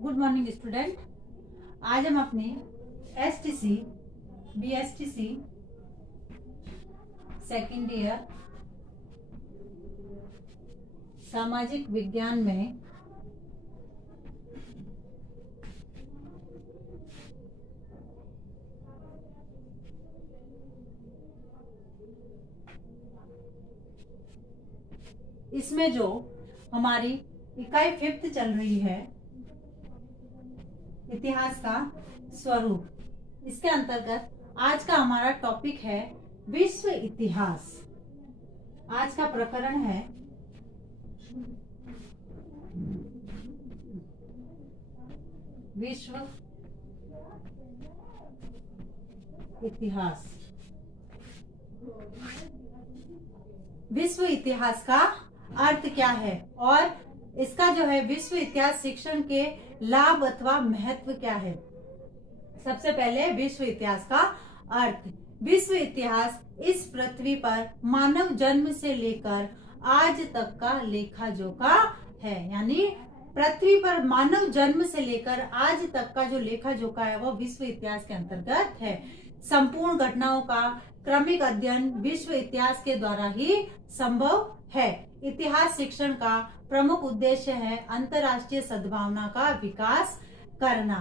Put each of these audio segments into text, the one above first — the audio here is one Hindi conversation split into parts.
Good morning student. आज हम अपने एसटीसी बीएसटीसी सेकेंड ईयर सामाजिक विज्ञान में इसमें जो हमारी इकाई 5th चल रही है, इतिहास का स्वरूप, इसके अंतर्गत आज का हमारा टॉपिक है विश्व इतिहास। आज का प्रकरण है विश्व इतिहास। विश्व इतिहास का अर्थ क्या है और इसका जो है विश्व इतिहास शिक्षण के लाभ अथवा महत्व क्या है। सबसे पहले विश्व इतिहास का अर्थ। विश्व इतिहास इस पृथ्वी पर मानव जन्म से लेकर आज तक का लेखा जोखा है। यानी पृथ्वी पर मानव जन्म से लेकर आज तक का जो लेखा जोखा है वो विश्व इतिहास के अंतर्गत है। संपूर्ण घटनाओं का क्रमिक अध्ययन विश्व इतिहास के द्वारा ही संभव है। इतिहास शिक्षण का प्रमुख उद्देश्य है अंतर्राष्ट्रीय सद्भावना का विकास करना।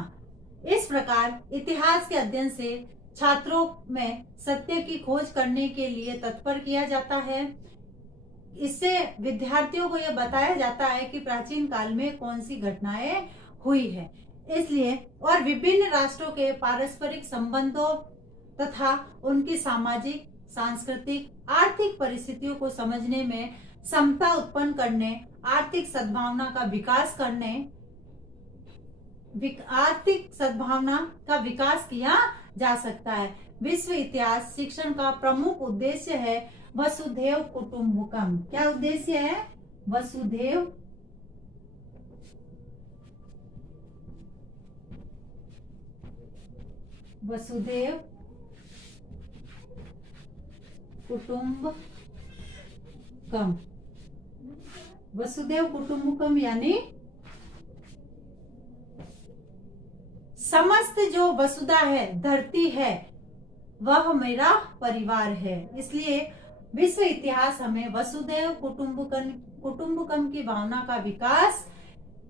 इस प्रकार इतिहास के अध्ययन से छात्रों में सत्य की खोज करने के लिए तत्पर किया जाता है। इससे विद्यार्थियों को यह बताया जाता है कि प्राचीन काल में कौन सी घटनाएं हुई है। इसलिए और विभिन्न राष्ट्रों के पारस्परिक संबंधों तथा उनकी सामाजिक, सांस्कृतिक, आर्थिक परिस्थितियों को समझने में समता उत्पन्न करने, आर्थिक सद्भावना का विकास करने, आर्थिक सद्भावना का विकास किया जा सकता है। विश्व इतिहास शिक्षण का प्रमुख उद्देश्य है वसुधैव कुटुंबकम। क्या उद्देश्य है? वसुधैव कुटुंबकम। वसुधैव कुटुंबकम यानी समस्त जो वसुधा है, धरती है, वह मेरा परिवार है। इसलिए विश्व इतिहास हमें वसुधैव कुटुंबकम की भावना का विकास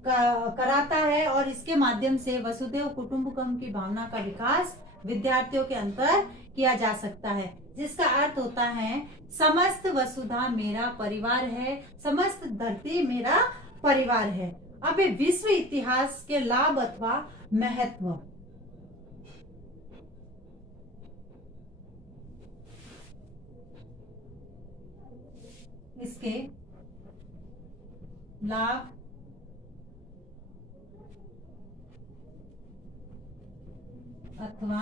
कराता है और इसके माध्यम से वसुधैव कुटुंबकम की भावना का विकास विद्यार्थियों के अंदर किया जा सकता है, जिसका अर्थ होता है समस्त वसुधा मेरा परिवार है, समस्त धरती मेरा परिवार है। अब विश्व इतिहास के लाभ अथवा महत्व। इसके लाभ अथवा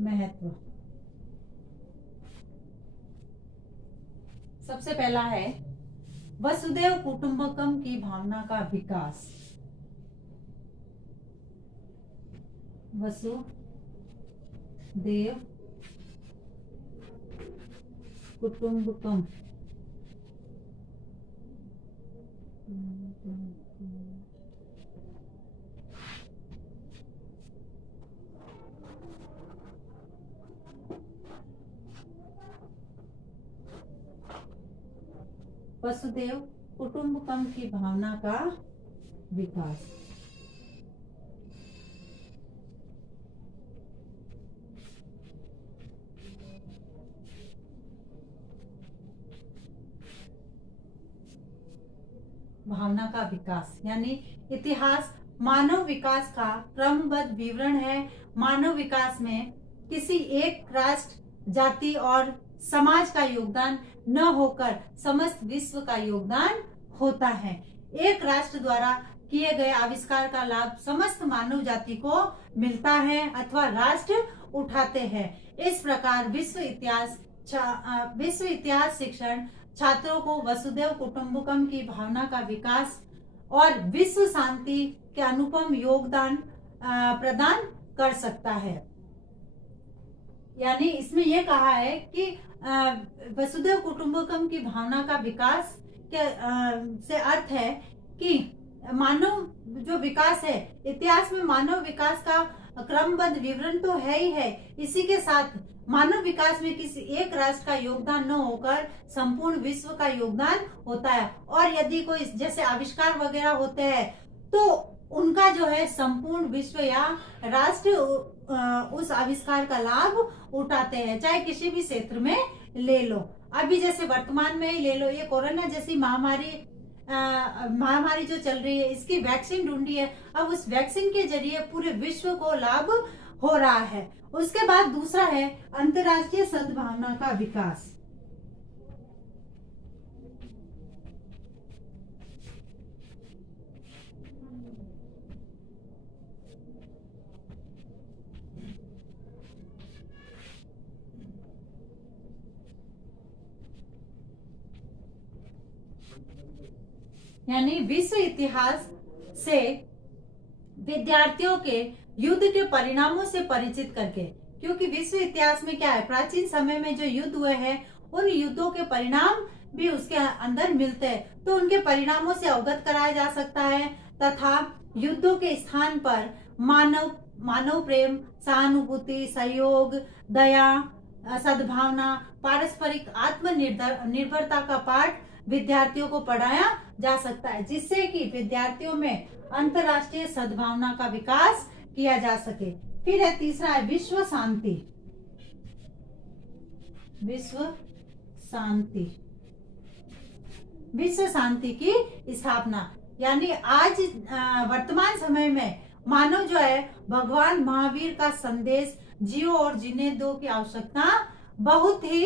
महत्व। सबसे पहला है वसुधैव कुटुंबकम की भावना का विकास। वसुधैव कुटुंबकम वसुधैव कुटुंबकम की भावना का विकास। भावना का विकास यानी इतिहास मानव विकास का क्रमबद्ध विवरण है। मानव विकास में किसी एक राष्ट्र, जाति और समाज का योगदान न होकर समस्त विश्व का योगदान होता है। एक राष्ट्र द्वारा किए गए आविष्कार का लाभ समस्त मानव जाति को मिलता है अथवा राष्ट्र उठाते हैं। इस प्रकार विश्व इतिहास शिक्षण छात्रों को वसुधैव कुटुंबकम की भावना का विकास और विश्व शांति के अनुपम योगदान प्रदान कर सकता है। यानी इसमें यह कहा है कि वसुधैव कुटुंबकम की भावना का विकास के से अर्थ है कि मानव जो विकास है, इतिहास में मानव विकास का क्रमबद्ध विवरण तो है ही है, इसी के साथ मानव विकास में किसी एक राष्ट्र का योगदान न होकर संपूर्ण विश्व का योगदान होता है। और यदि कोई जैसे आविष्कार वगैरह होते हैं तो उनका जो है संपूर्ण विश्व या राष्ट्र उस आविष्कार का लाभ उठाते हैं, चाहे किसी भी क्षेत्र में ले लो। अभी जैसे वर्तमान में ही ले लो, ये कोरोना जैसी महामारी जो चल रही है, इसकी वैक्सीन ढूंढी है। अब उस वैक्सीन के जरिए पूरे विश्व को लाभ हो रहा है। उसके बाद दूसरा है अंतर्राष्ट्रीय सद्भावना का विकास। यानी विश्व इतिहास से विद्यार्थियों के युद्ध के परिणामों से परिचित करके, क्योंकि विश्व इतिहास में क्या है, प्राचीन समय में जो युद्ध हुए हैं उन युद्धों के परिणाम भी उसके अंदर मिलते हैं, तो उनके परिणामों से अवगत कराया जा सकता है तथा युद्धों के स्थान पर मानव प्रेम, सहानुभूति, सहयोग, दया, सद्भावना, पारस्परिक आत्मनिर्भरता का पाठ विद्यार्थियों को पढ़ाया जा सकता है, जिससे कि विद्यार्थियों में अंतर्राष्ट्रीय सद्भावना का विकास किया जा सके। फिर है तीसरा है विश्व शांति। विश्व शांति की स्थापना, यानी आज वर्तमान समय में मानव जो है भगवान महावीर का संदेश जियो और जीने दो की आवश्यकता बहुत ही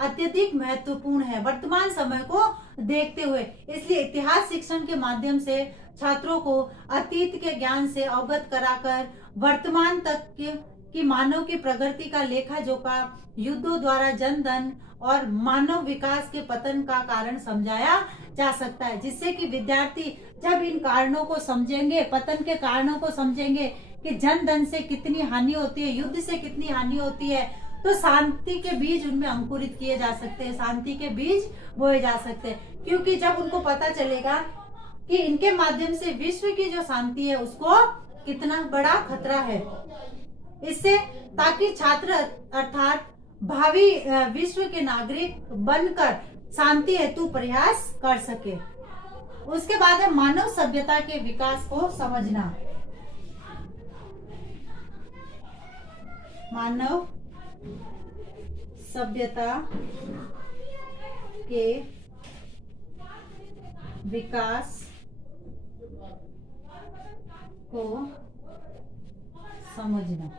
अत्यधिक महत्वपूर्ण है वर्तमान समय को देखते हुए। इसलिए इतिहास शिक्षण के माध्यम से छात्रों को अतीत के ज्ञान से अवगत कराकर वर्तमान तक की मानव की प्रगति का लेखा जोखा, युद्धों द्वारा जनधन और मानव विकास के पतन का कारण समझाया जा सकता है, जिससे कि विद्यार्थी जब इन कारणों को समझेंगे, पतन के कारणों को समझेंगे कि जनधन से कितनी हानि होती है, युद्ध से कितनी हानि होती है, तो शांति के बीज उनमें अंकुरित किए जा सकते हैं, शांति के बीज बोए जा सकते हैं। क्योंकि जब उनको पता चलेगा कि इनके माध्यम से विश्व की जो शांति है उसको कितना बड़ा खतरा है, इससे ताकि छात्र अर्थात भावी विश्व के नागरिक बनकर शांति हेतु प्रयास कर सके। उसके बाद है मानव सभ्यता के विकास को समझना। मानव सभ्यता के विकास को समझना।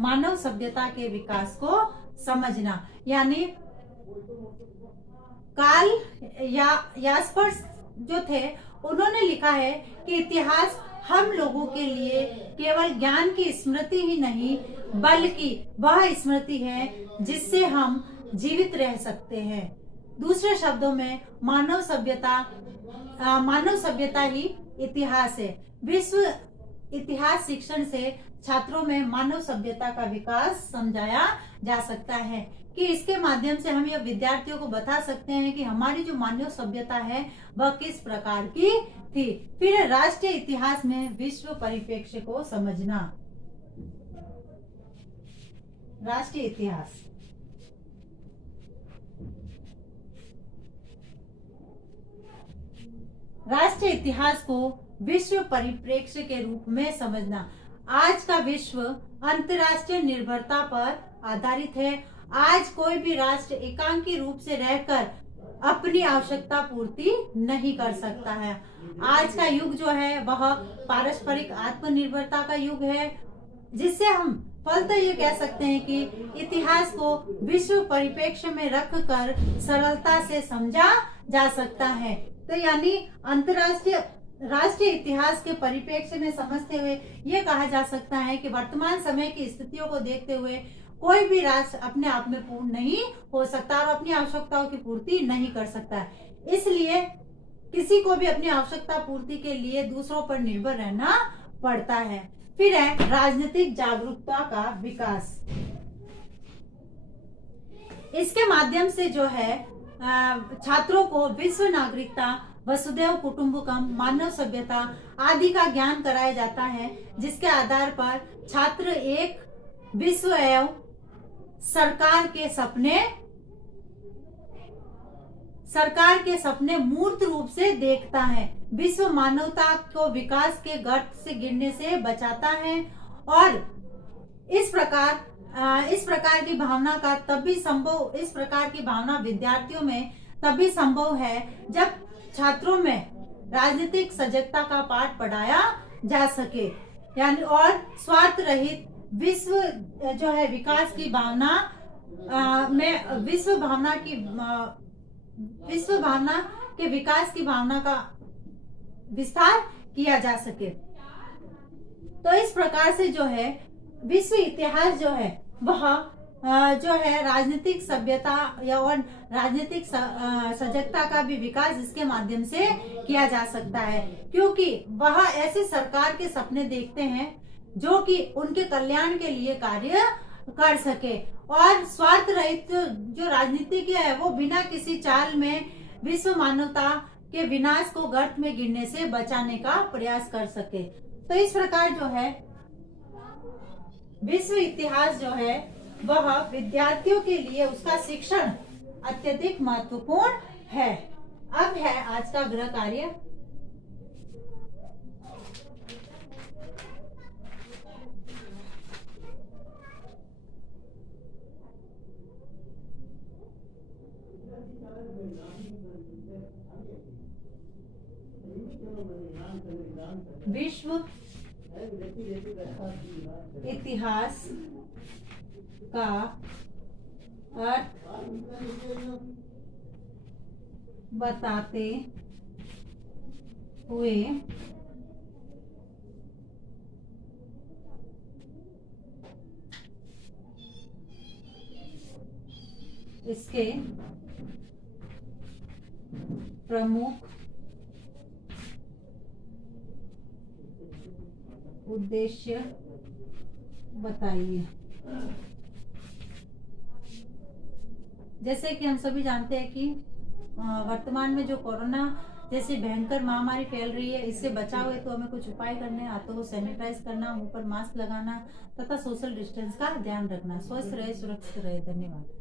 मानव सभ्यता के विकास को समझना, यानी कार्ल यास्पर्स जो थे उन्होंने लिखा है कि इतिहास हम लोगों के लिए केवल ज्ञान की स्मृति ही नहीं बल्कि वह स्मृति है जिससे हम जीवित रह सकते हैं। दूसरे शब्दों में मानव सभ्यता ही इतिहास है। विश्व इतिहास शिक्षण से छात्रों में मानव सभ्यता का विकास समझाया जा सकता है कि इसके माध्यम से हम यह विद्यार्थियों को बता सकते हैं कि हमारी जो मानव सभ्यता है वह किस प्रकार की थी। फिर राष्ट्रीय इतिहास में विश्व परिप्रेक्ष्य को समझना। राष्ट्रीय इतिहास राष्ट्रीय इतिहास को विश्व परिप्रेक्ष्य के रूप में समझना। आज का विश्व अंतर्राष्ट्रीय निर्भरता पर आधारित है। आज कोई भी राष्ट्र एकांकी रूप से रहकर अपनी आवश्यकता पूर्ति नहीं कर सकता है। आज का युग जो है वह पारस्परिक आत्मनिर्भरता का युग है, जिससे हम फलतः ये कह सकते हैं कि इतिहास को विश्व परिप्रेक्ष्य में रखकर सरलता से समझा जा सकता है। तो यानी राष्ट्रीय इतिहास के परिप्रेक्ष्य में समझते हुए ये कहा जा सकता है कि वर्तमान समय की स्थितियों को देखते हुए कोई भी राष्ट्र अपने आप में पूर्ण नहीं हो सकता और अपनी आवश्यकताओं की पूर्ति नहीं कर सकता। इसलिए किसी को भी अपनी आवश्यकता पूर्ति के लिए दूसरों पर निर्भर रहना पड़ता है। फिर है राजनीतिक जागरूकता का विकास। इसके माध्यम से जो है छात्रों को विश्व नागरिकता वसुधैव कुटुंबकम, मानव सभ्यता आदि का ज्ञान कराया जाता है, जिसके आधार पर छात्र एक विश्व एवं सरकार के सपने मूर्त रूप से देखता है। विश्व मानवता को विकास के गर्त से गिरने से बचाता है और इस प्रकार की भावना का तभी संभव, इस प्रकार की भावना विद्यार्थियों में तभी संभव है जब छात्रों में राजनीतिक सजगता का पाठ पढ़ाया जा सके, यानी और स्वार्थ रहित विश्व जो है विकास की भावना में विश्व भावना के विकास की भावना का विस्तार किया जा सके। तो इस प्रकार से जो है विश्व इतिहास जो है वह जो है राजनीतिक सभ्यता या और राजनीतिक सजगता का भी विकास इसके माध्यम से किया जा सकता है, क्योंकि वह ऐसे सरकार के सपने देखते हैं जो कि उनके कल्याण के लिए कार्य कर सके और स्वार्थ रहित जो राजनीतिज्ञ है वो बिना किसी चाल में विश्व मानवता के विनाश को गर्त में गिरने से बचाने का प्रयास कर सके। तो इस प्रकार जो है विश्व इतिहास जो है वह विद्यार्थियों के लिए उसका शिक्षण अत्यधिक महत्वपूर्ण है। अब है आज का गृह कार्य। विश्व इतिहास का अर्थ बताते हुए इसके प्रमुख उद्देश्य बताइए। जैसे कि हम सभी जानते हैं कि वर्तमान में जो कोरोना जैसी भयंकर महामारी फैल रही है, इससे बचाव है तो हमें कुछ उपाय करने हैं। हाथों को सैनिटाइज करना, मुंह पर मास्क लगाना तथा सोशल डिस्टेंस का ध्यान रखना। स्वस्थ रहे, सुरक्षित रहे। धन्यवाद।